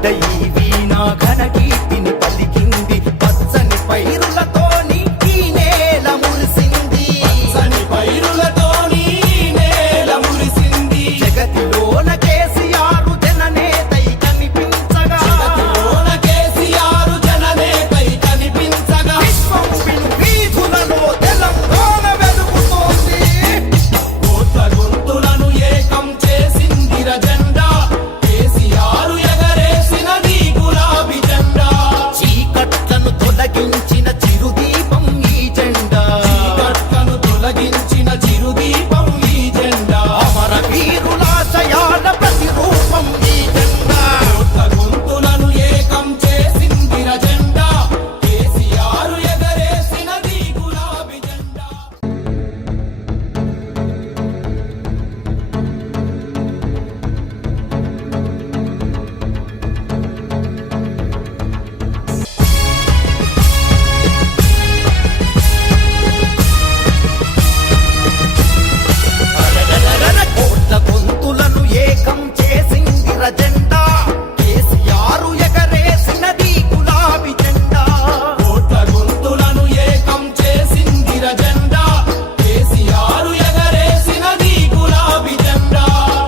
గోసపడ్డ ఈ వీణ ఘన కీర్తిని పలికింది పచ్చని పైరులతోని ఈ నేల మురిసింది పచ్చని పైరులతోని ఈ నేల మురిసింది జగతిలోన కేసీఆర్ జననేతై కనిపించగా జగతిలోన కేసీఆర్ జననేతై కనిపించగా విశ్వం వీధులలో తెలంగాణ వెలుగుతోంది కోట్ల గొంతులను ఏకం చేసిందిర జెండా కేసీఆర్ ఎగరేసినది గులాబీ జెండా చీకట్లను తొలగించిన చిరుదీపం ఈ జెండా చీకట్లను తొలగించిన చిరుదీపం ఈ జెండా అమర వీరులాశయాల ప్రతిరూపం ఈ జెండా కోట్ల గొంతులను ఏకం చేసిందిర జెండా కేసీఆర్ ఎగరేసినది గులాబీ జెండా కోట్ల గొంతులను ఏకం చేసిందిర జెండా కేసీఆర్ ఎగరేసినది గులాబీ జెండా కోట్ల గొంతులను ఏకం చేసిందిర జెండా కేసీఆర్ ఎగరేసినది గులాబీ జెండా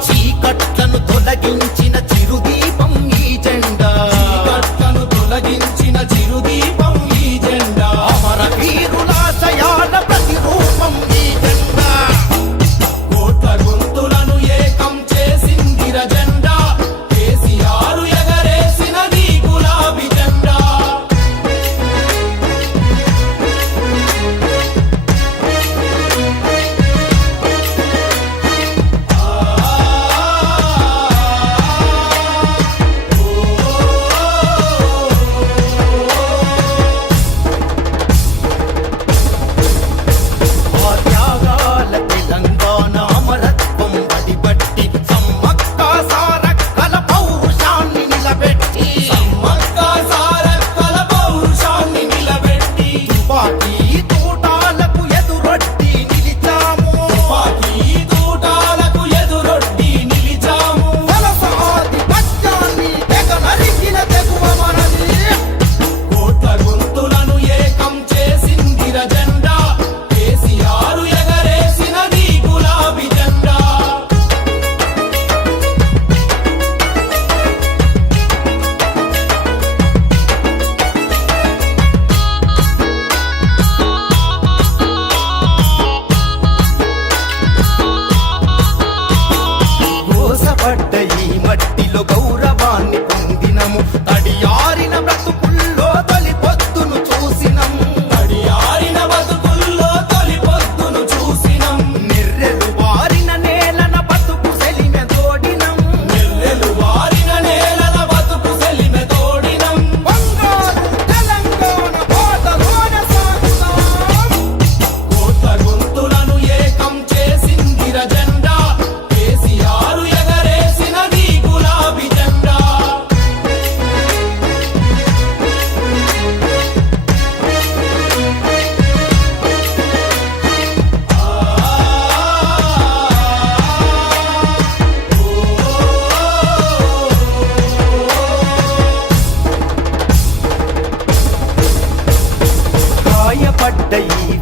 చీకట్లను తొలగించిన చిరుదీపం ఈ జెండా చీకట్లను తొలగించిన చిరుదీపం ఈ జెండా అమర వీరులాశయాల ప్రతిరూపం ఈ జెండా కోట్ల గొంతులను ఏకం చేసిందిర జెండా కేసీఆర్ ఎగరేసినది గులాబీ జెండా ఆ త్యాగాల తెలంగాణ అమరత్వం వడిబట్టి సమ్మక్క సారక్కల పౌరుషాన్ని నిలబెట్టి మక్క సారక్కల పౌరుషాన్ని నిలబెట్టి తుపాకీ తూటాలకు ఎదురొడ్డి నిలిచాము పాకి తూటాలకు ఎదురొడ్డి నిలిచాము వలస ఆధిపత్యాన్ని తెగ నరికిన తెగువ మనది కోట్ల గొంతులను ఏకం చేసిందిర జెండా కేసీఆర్ ఎగరేసినది గులాబీ జెండా గోసపడ్డ ఈ మట్టిలో గౌరవాన్ని పొందినము తడియారిన బ్రతుకుల్లో తొలి పొద్దును చూసినము తడియారిన బతుకుల్లో తొలి పొద్దును చూసినం నిర్రెలు వారిన నేలన బతుకు సెలిమె తోడినం నెల్లెలు వారిన నేలల బతుకు సెలిమె తోడినం బంగారు తెలంగాణ బాటలోన సాగుతాం కోట్ల గొంతులను ఏకం చేసిందిర జెండా కేసీఆర్ ఎగరేసినది గులాబీ జెండా గాయపడ్డ ఈ